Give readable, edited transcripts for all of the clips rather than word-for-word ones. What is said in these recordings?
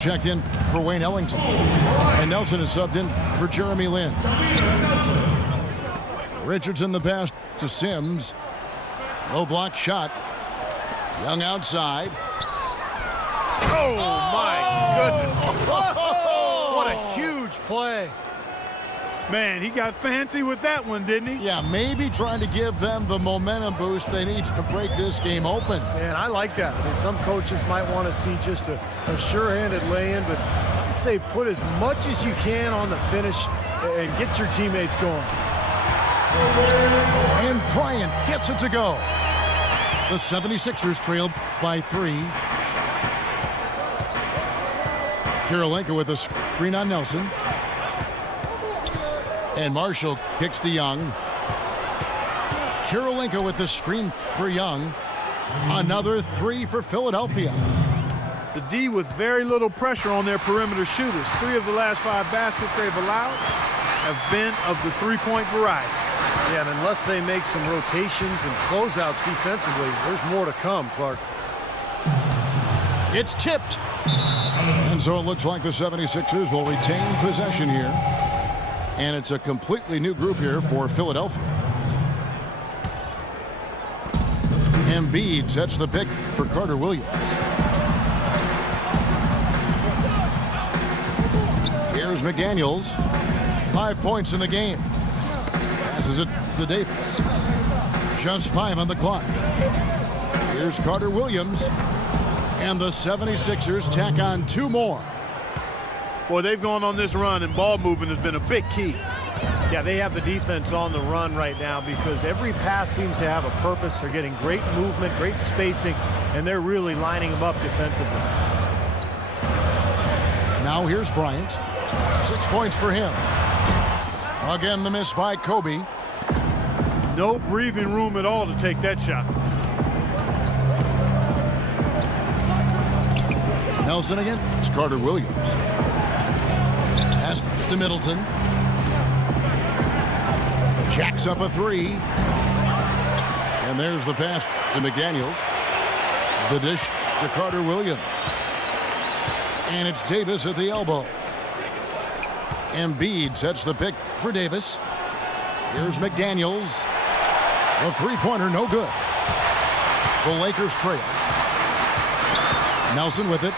checked in for Wayne Ellington. And Nelson is subbed in for Jeremy Lin. Richardson the pass to Sims. Low block shot. Young outside. Oh, my goodness. What a huge play. Man, he got fancy with that one, didn't he? Yeah, maybe trying to give them the momentum boost they need to break this game open. Man, I like that. I mean, some coaches might want to see just a sure-handed lay-in, but I say put as much as you can on the finish and get your teammates going. And Bryant gets it to go. The 76ers trail by 3. Kirilenko with a screen on Nelson. And Marshall kicks to Young. Kirilenko with the screen for Young. Another 3 for Philadelphia. The D with very little pressure on their perimeter shooters. 3 of the last 5 baskets they've allowed have been of the three-point variety. Yeah, and unless they make some rotations and closeouts defensively, there's more to come, Clark. It's tipped. And so it looks like the 76ers will retain possession here. And it's a completely new group here for Philadelphia. Embiid sets the pick for Carter Williams. Here's McDaniels. 5 points in the game. Passes it to Davis. Just 5 on the clock. Here's Carter Williams. And the 76ers tack on 2 more. Boy, they've gone on this run, and ball movement has been a big key. Yeah, they have the defense on the run right now because every pass seems to have a purpose. They're getting great movement, great spacing, and they're really lining them up defensively. Now here's Bryant. 6 points for him. Again, the miss by Kobe. No breathing room at all to take that shot. Nelson again. It's Carter Williams. Pass to Middleton. Jacks up a 3. And there's the pass to McDaniels. The dish to Carter Williams. And it's Davis at the elbow. Embiid sets the pick for Davis. Here's McDaniels. The three-pointer, no good. The Lakers trail. Nelson with it.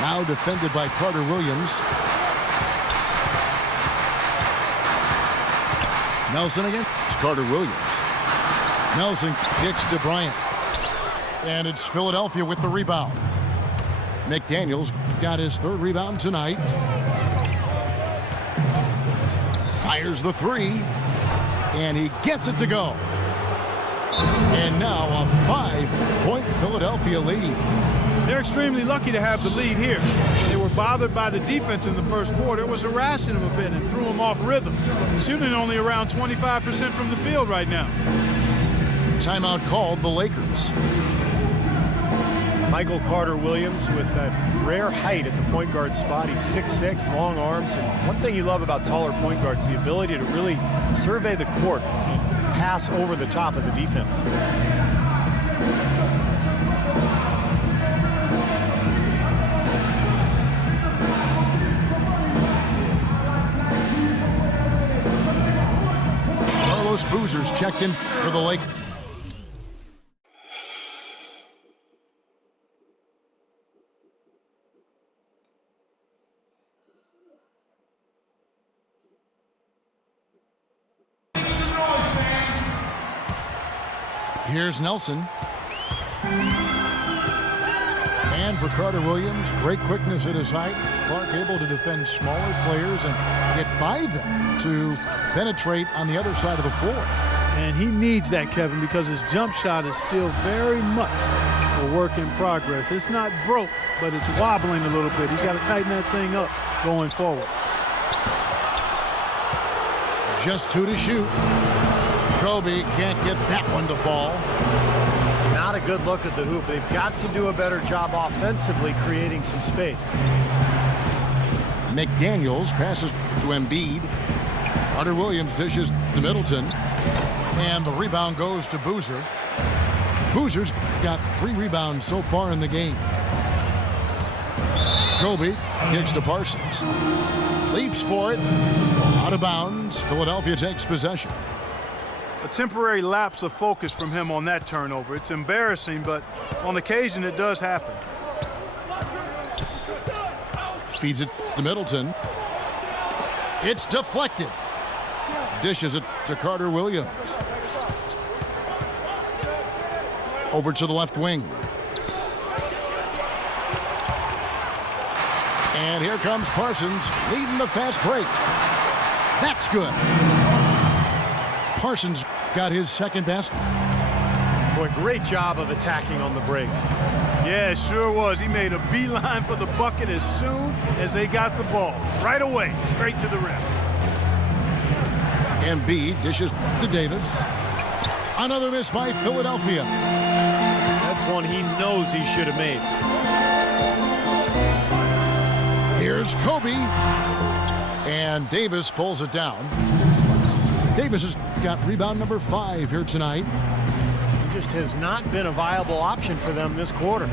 Now defended by Carter Williams. Nelson again. It's Carter Williams. Nelson kicks to Bryant. And it's Philadelphia with the rebound. McDaniels got his 3rd rebound tonight. Fires the 3. And he gets it to go. And now a 5-point Philadelphia lead. They're extremely lucky to have the lead here. They were bothered by the defense in the first quarter. It was harassing them a bit and threw them off rhythm. Shooting only around 25% from the field right now. Timeout called the Lakers. Michael Carter Williams with that rare height at the point guard spot. He's 6'6", long arms. And one thing you love about taller point guards is the ability to really survey the court and pass over the top of the defense. Carlos Boozer's checked in for the Lakers. Here's Nelson. And for Carter Williams, great quickness at his height. Clark able to defend smaller players and get by them to penetrate on the other side of the floor. And he needs that, Kevin, because his jump shot is still very much a work in progress. It's not broke, but it's wobbling a little bit. He's got to tighten that thing up going forward. Just 2 to shoot. Kobe can't get that one to fall. Not a good look at the hoop. They've got to do a better job offensively creating some space. McDaniels passes to Embiid. Carter Williams dishes to Middleton. And the rebound goes to Boozer. Boozer's got 3 rebounds so far in the game. Kobe kicks to Parsons. Leaps for it. Out of bounds. Philadelphia takes possession. A temporary lapse of focus from him on that turnover. It's embarrassing, but on occasion it does happen. Feeds it to Middleton. It's deflected. Dishes it to Carter Williams. Over to the left wing. And here comes Parsons leading the fast break. That's good. Parsons got his second basket. Boy, great job of attacking on the break. Yeah, it sure was. He made a beeline for the bucket as soon as they got the ball. Right away, straight to the rim. Embiid dishes to Davis. Another miss by Philadelphia. That's one he knows he should have made. Here's Kobe. And Davis pulls it down. Davis has got rebound number 5 here tonight. He just has not been a viable option for them this quarter.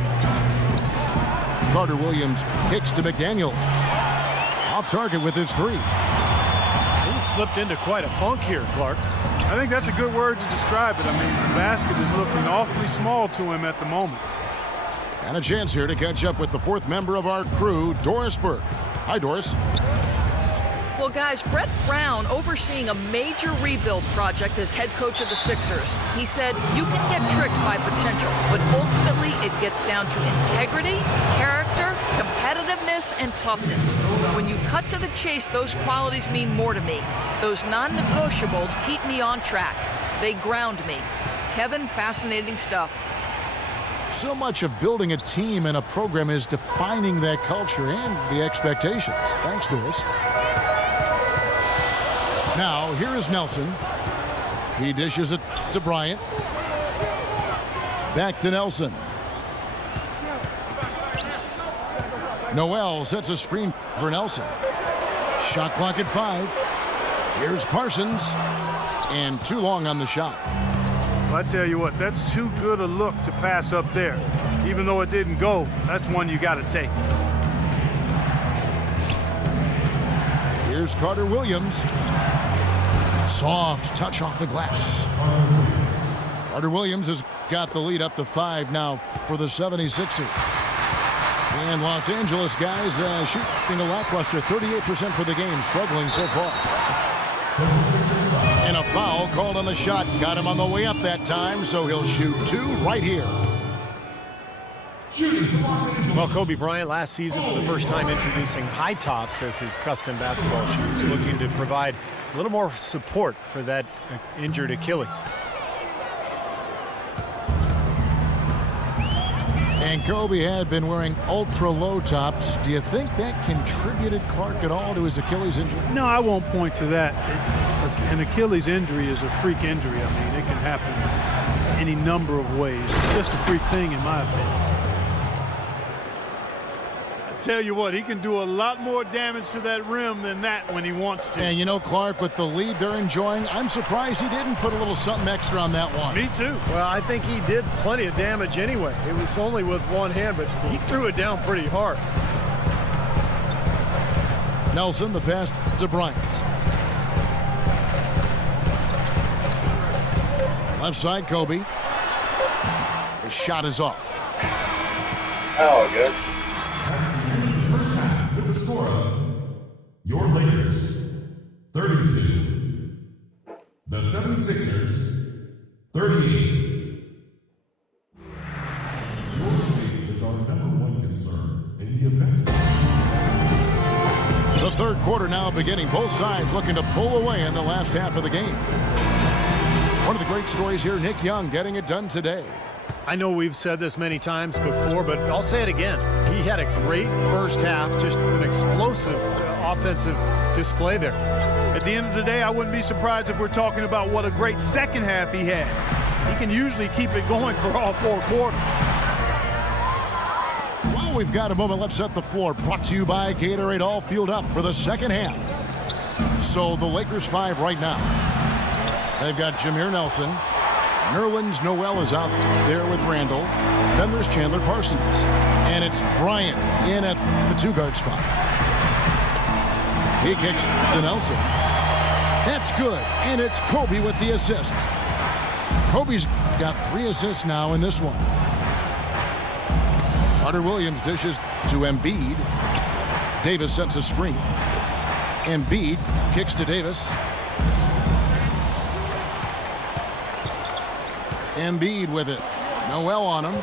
Carter Williams kicks to McDaniel. Off target with his 3. He slipped into quite a funk here, Clark. I think that's a good word to describe it. I mean, the basket is looking awfully small to him at the moment. And a chance here to catch up with the 4th member of our crew, Doris Burke. Hi, Doris. Well, guys, Brett Brown overseeing a major rebuild project as head coach of the Sixers. He said, you can get tricked by potential, but ultimately it gets down to integrity, character, competitiveness, and toughness. When you cut to the chase, those qualities mean more to me. Those non-negotiables keep me on track. They ground me. Kevin, fascinating stuff. So much of building a team and a program is defining that culture and the expectations. Thanks, Doris. Now, here is Nelson. He dishes it to Bryant. Back to Nelson. Noel sets a screen for Nelson. Shot clock at 5. Here's Parsons. And too long on the shot. Well, I tell you what, that's too good a look to pass up there. Even though it didn't go, that's one you got to take. Here's Carter Williams. Soft touch off the glass. Carter Williams has got the lead up to 5 now for the 76ers. And Los Angeles guys shooting a lackluster 38% for the game, struggling so far. And a foul called on the shot. Got him on the way up that time, so he'll shoot 2 right here. Well, Kobe Bryant last season for the first time introducing high tops as his custom basketball shoes, looking to provide a little more support for that injured Achilles. And Kobe had been wearing ultra low tops. Do you think that contributed, Clark, at all to his Achilles injury? No, I won't point to that. An Achilles injury is a freak injury. I mean, it can happen any number of ways. It's just a freak thing, in my opinion. Tell you what, he can do a lot more damage to that rim than that when he wants to. And you know, Clark, with the lead they're enjoying, I'm surprised he didn't put a little something extra on that one. Me too. Well, I think he did plenty of damage anyway. It was only with one hand, but he threw it down pretty hard. Nelson, the pass to Bryant. Left side, Kobe. The shot is off. Oh, good. With the score of your Lakers 32, the 76ers 38. Your safety is our #1 concern in the event. The third quarter now beginning. Both sides looking to pull away in the last half of the game. One of the great stories here, Nick Young getting it done today. I know we've said this many times before, but I'll say it again. He had a great first half, just an explosive offensive display there. At the end of the day, I wouldn't be surprised if we're talking about what a great second half he had. He can usually keep it going for all 4 quarters. Well, we've got a moment. Let's set the floor. Brought to you by Gatorade, all fueled up for the second half. So the Lakers 5 right now. They've got Jameer Nelson. Nerlens Noel is out there with Randall. Then there's Chandler Parsons. And it's Bryant in at the 2-guard spot. He kicks to Nelson. That's good. And it's Kobe with the assist. Kobe's got 3 assists now in this one. Carter Williams dishes to Embiid. Davis sets a screen. Embiid kicks to Davis. Embiid with it. Noel on him.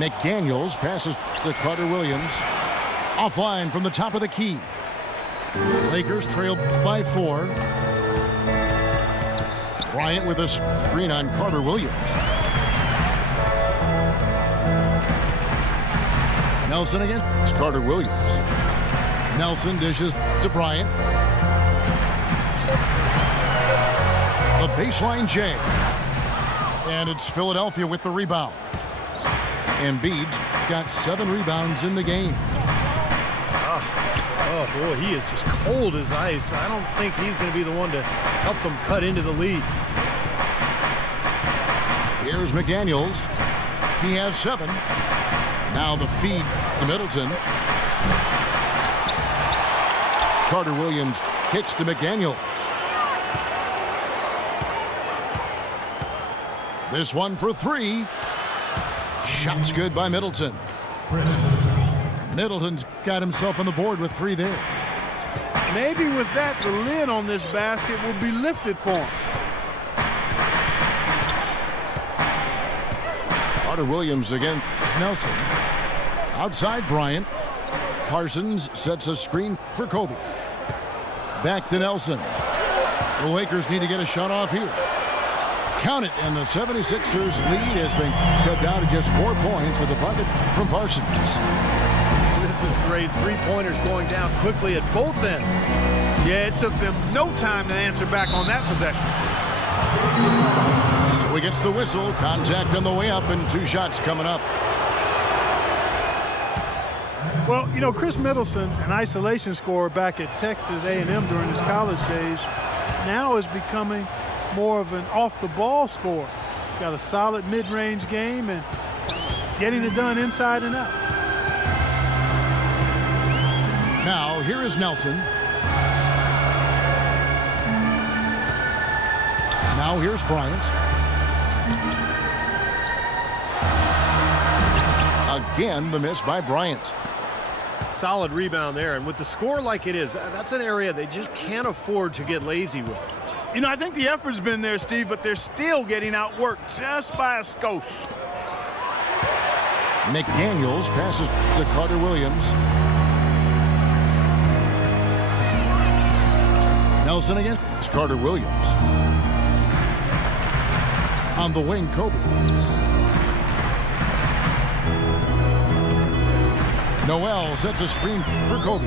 McDaniels passes to Carter Williams. Offline from the top of the key. Lakers trail by 4. Bryant with a screen on Carter Williams. Nelson against Carter Williams. Nelson dishes to Bryant. The baseline J. And it's Philadelphia with the rebound. Embiid's got 7 rebounds in the game. Oh, boy, he is just cold as ice. I don't think he's going to be the one to help them cut into the lead. Here's McDaniels. He has 7. Now the feed to Middleton. Carter Williams kicks to McDaniels. This one for 3. Shot's good by Middleton. Middleton's got himself on the board with 3 there. Maybe with that, the lid on this basket will be lifted for him. Carter Williams against Nelson. Outside Bryant. Parsons sets a screen for Kobe. Back to Nelson. The Lakers need to get a shot off here. Count it, and the 76ers lead has been cut down to just 4 points with a bucket from Parsons. This is great. 3-pointers going down quickly at both ends. Yeah, it took them no time to answer back on that possession. So he gets the whistle. Contact on the way up, and 2 shots coming up. Well, you know, Chris Middleton, an isolation scorer back at Texas A&M during his college days, now is becoming more of an off-the-ball scorer. Got a solid mid-range game and getting it done inside and out. Now, here is Nelson. Now, here's Bryant. Again, the miss by Bryant. Solid rebound there, and with the score like it is, that's an area they just can't afford to get lazy with. You know, I think the effort's been there, Steve, but they're still getting outworked just by a skosh. McDaniels passes to Carter Williams. Nelson against Carter Williams. On the wing, Kobe. Noel sets a screen for Kobe.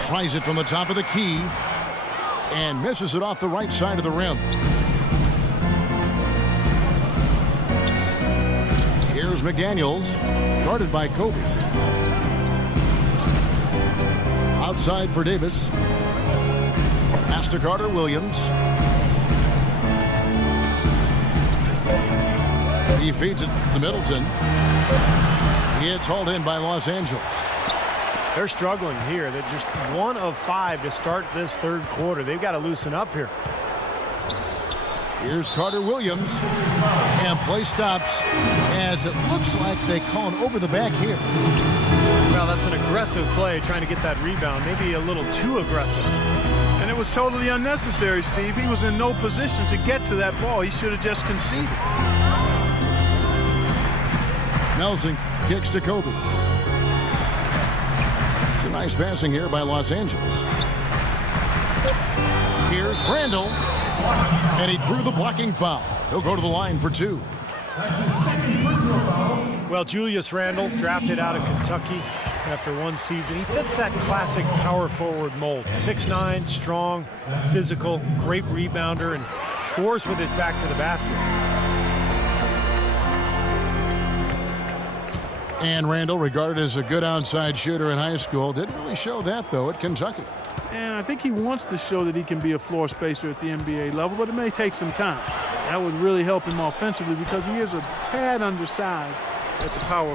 Tries it from the top of the key and misses it off the right side of the rim. Here's McDaniels, guarded by Kobe. Outside for Davis. Pass to Carter Williams. He feeds it to Middleton. It's hauled in by Los Angeles. They're struggling here. They're just 1 of 5 to start this 3rd quarter. They've got to loosen up here. Here's Carter Williams. And play stops as it looks like they call it over the back here. Well, that's an aggressive play trying to get that rebound. Maybe a little too aggressive. And it was totally unnecessary, Steve. He was in no position to get to that ball. He should have just conceded. Nelson kicks to Kobe. Nice passing here by Los Angeles. Here's Randall. And he drew the blocking foul. He'll go to the line for 2. That's his 2nd personal foul. Well, Julius Randle, drafted out of Kentucky after 1 season. He fits that classic power forward mold. 6'9", strong, physical, great rebounder, and scores with his back to the basket. And Randall, regarded as a good outside shooter in high school, didn't really show that, though, at Kentucky. And I think he wants to show that he can be a floor spacer at the NBA level, but it may take some time. That would really help him offensively because he is a tad undersized at the power